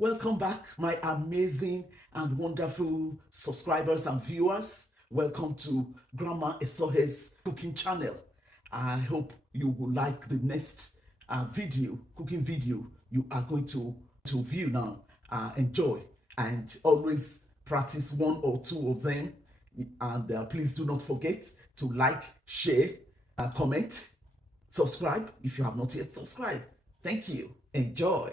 Welcome back, my amazing and wonderful subscribers and viewers. Welcome to Grandma Esohe's cooking channel. I hope you will like the next cooking video you are going to view now. Enjoy and always practice one or two of them. And please do not forget to like, share, comment, subscribe if you have not yet subscribed. Thank you. Enjoy.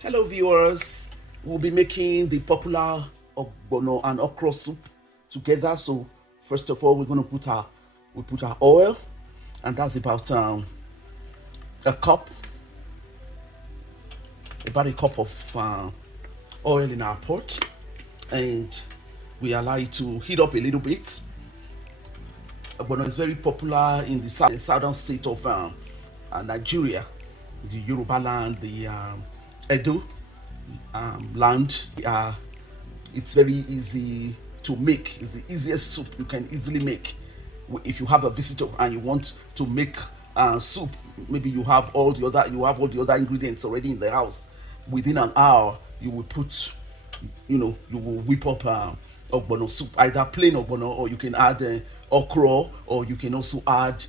Hello viewers, we'll be making the popular Ogbono and Okra soup together. So first of all, we're going to put our oil, and that's about a cup of oil in our pot, and we allow it to heat up a little bit. Ogbono is very popular in the southern state of Nigeria, the Yoruba land, the Edo land. It's very easy to make. It's the easiest soup you can easily make. If you have a visitor and you want to make soup, maybe you have all the other ingredients already in the house. Within an hour, you will whip up ogbono soup, either plain ogbono, or you can add okra, or you can also add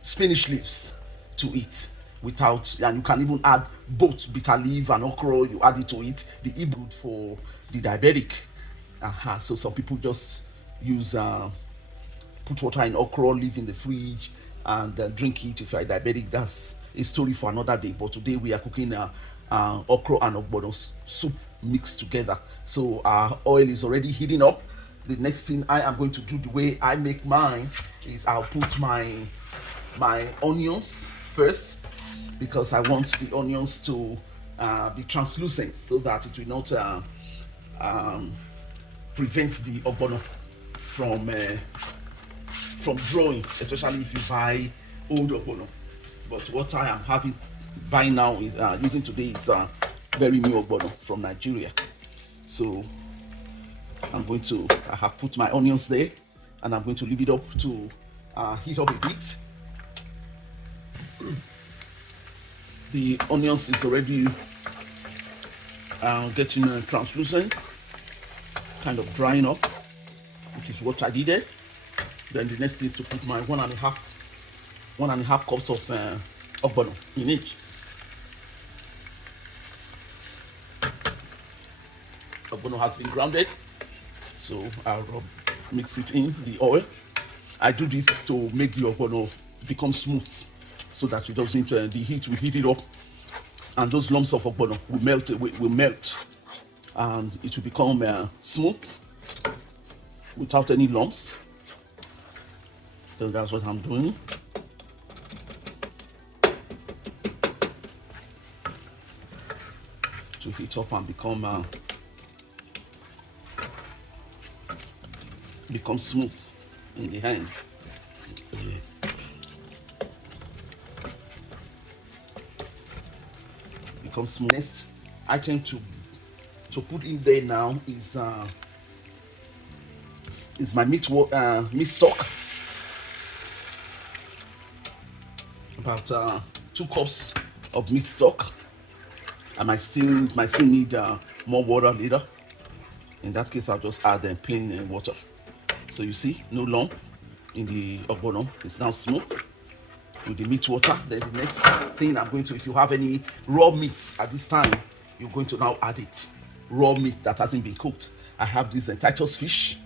spinach leaves to it. And you can even add both bitter leaf and okra. You add it to it. The good for the diabetic. So some people just use put water in okra, leave in the fridge, and drink it. If you're diabetic, that's a story for another day. But today we are cooking okra and ogbono soup mixed together. So our oil is already heating up. The next thing I am going to do, the way I make mine, is I'll put my onions first, because I want the onions to be translucent, so that it will not prevent the ogbono from drawing, especially if you buy old ogbono. But what I am buying now is using today is very new ogbono from Nigeria. So I have put my onions there, and I'm going to leave it up to heat up a bit. The onions is already getting translucent, kind of drying up, which is what I needed. Then the next thing is to put my one and a half cups of ogbono in it. Ogbono has been grounded, so I'll mix it in the oil. I do this to make the ogbono become smooth, so that it doesn't, the heat will heat it up, and those lumps of ogbono will melt, and it will become smooth without any lumps. So that's what I'm doing. To heat up and become smooth in the hand. Yeah. Become smooth. Next item to put in there now is my meat stock. About 2 cups of meat stock. I might still need more water later. In that case, I'll just add plain water. So you see, no lump in the ogbono. It's now smooth with the meat water. Then the next thing I'm going to, if you have any raw meat at this time, you're going to now add it. Raw meat that hasn't been cooked. I have this Titus fish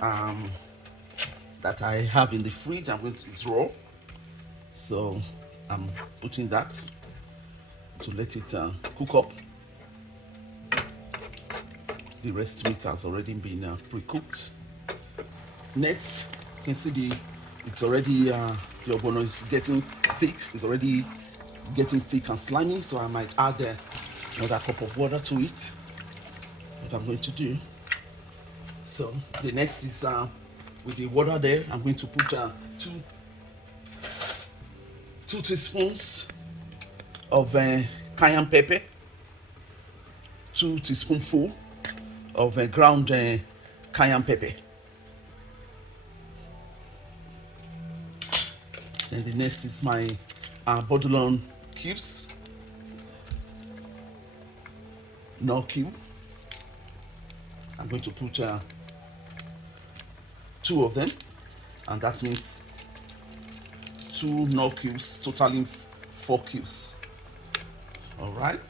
that I have in the fridge. It's raw, so I'm putting that to let it cook up. The rest meat has already been pre-cooked. Next, you can see it's already the ogbono is getting thick. It's already getting thick and slimy, so I might add another cup of water to it. What I'm going to do. So the next is with the water there, I'm going to put 2 teaspoons of cayenne pepper, 2 teaspoonful of ground cayenne pepper. Then the next is my Bodolon cubes. nut cube. I'm going to put 2 of them, and that means 2 nut cubes, totaling 4 cubes. All right.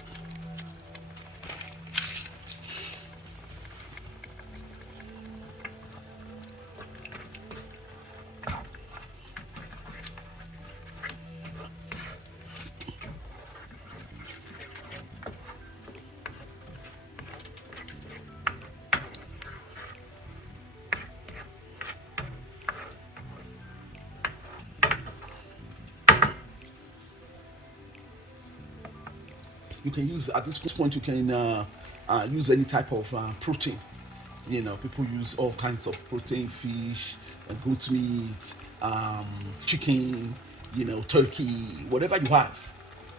You can use, at this point, you can use any type of protein. People use all kinds of protein: fish, goat meat, chicken, turkey, whatever you have,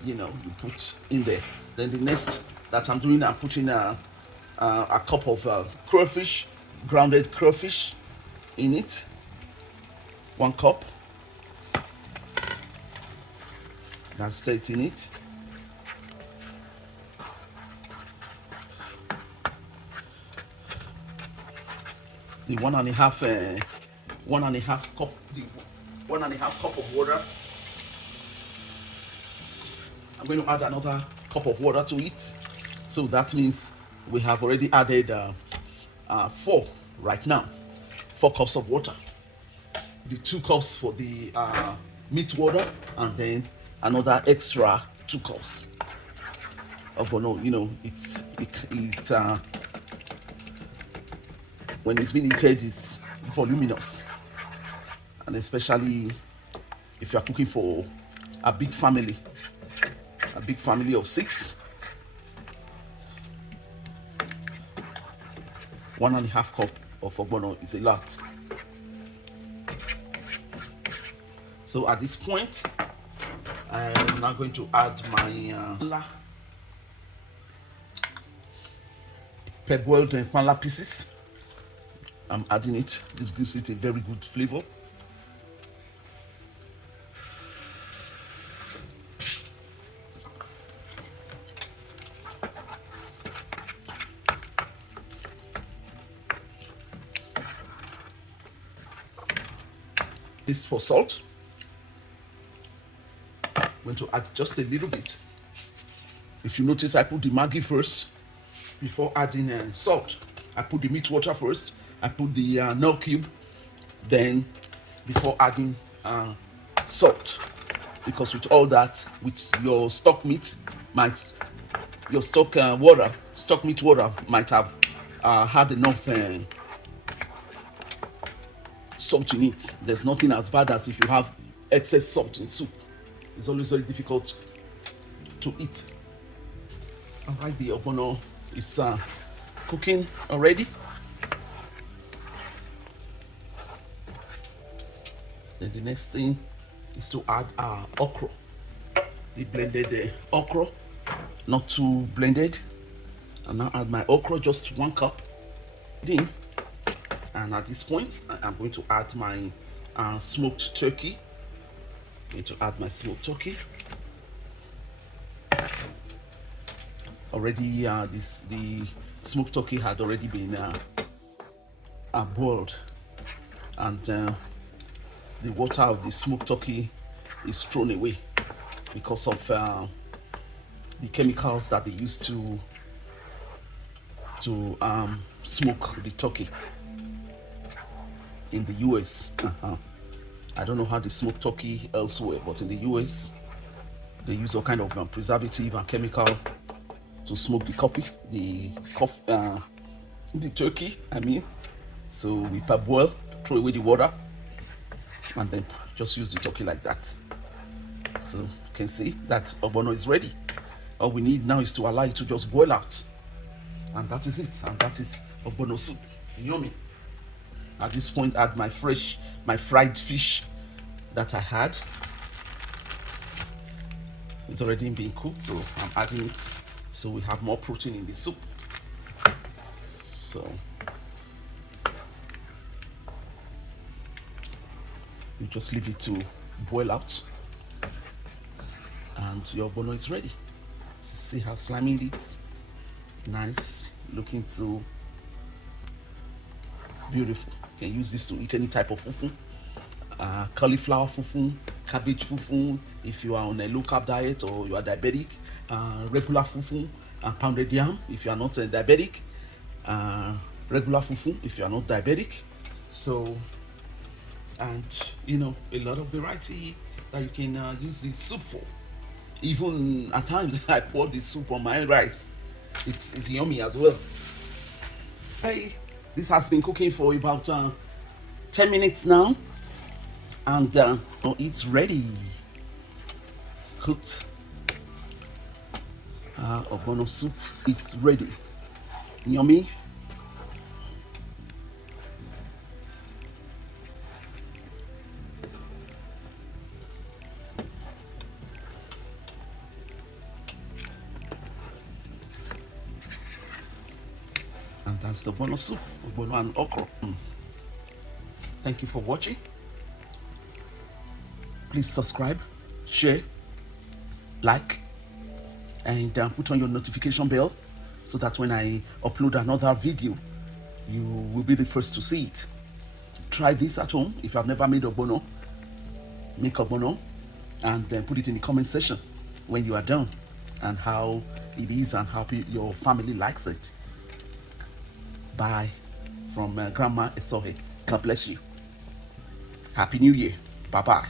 you put in there. Then the next that I'm doing, I'm putting a cup of crayfish, grounded crayfish in it. 1 cup. That's straight in it. The 1.5 cup, the 1.5 cup of water. I'm going to add another cup of water to it. So that means we have already added 4 right now. 4 cups of water. The 2 cups for the meat water, and then another extra 2 cups. Ogbono, when it's been heated, it's voluminous, and especially if you are cooking for a big family of 6. 1.5 cup of ogbono is a lot. So at this point, I'm now going to add my parboiled panla pieces. I'm adding it. This gives it a very good flavor. This for salt. I'm going to add just a little bit. If you notice, I put the Maggi first before adding salt. I put the meat water first. I put the nut cube, then before adding salt, because with all that, with your stock meat, your stock meat water might have had enough salt in it. There's nothing as bad as if you have excess salt in soup. It's always very difficult to eat. All right, the ogbono is cooking already. Then the next thing is to add okra, the blended okra, not too blended. And now add my okra, just 1 cup in. And at this point, I'm going to add my smoked turkey. I'm going to add my smoked turkey. Already, the smoked turkey had already been boiled, and the water of the smoked turkey is thrown away because of the chemicals that they use to smoke the turkey in the US. I don't know how they smoke turkey elsewhere, but in the US they use all kind of preservative and chemical to smoke the turkey. So we parboil, throw away the water, and then just use the turkey like that. So you can see that ogbono is ready. All we need now is to allow it to just boil out, and that is it. And that is ogbono soup. Yummy. At this point, add my fried fish that I had. It's already being cooked, so I'm adding it so we have more protein in the soup. So you just leave it to boil out, and your ogbono is ready. So see how slimy it is. Nice, looking so beautiful. You can use this to eat any type of fufu. Cauliflower fufu, cabbage fufu if you are on a low carb diet or you are diabetic, regular fufu, pounded yam if you are not diabetic, regular fufu if you are not diabetic. So, and a lot of variety that you can use the soup for. Even at times, I pour the soup on my rice. It's yummy as well. Hey, this has been cooking for about 10 minutes now, and it's ready. It's cooked. Ogbono soup is ready. Yummy. And that's the ogbono soup, ogbono and okra. Thank you for watching. Please subscribe, share, like, and put on your notification bell so that when I upload another video, you will be the first to see it. Try this at home. If you have never made ogbono, make ogbono and then put it in the comment section when you are done and how it is and how your family likes it. Bye from Grandma Estohe. God bless you. Happy New Year. Bye-bye.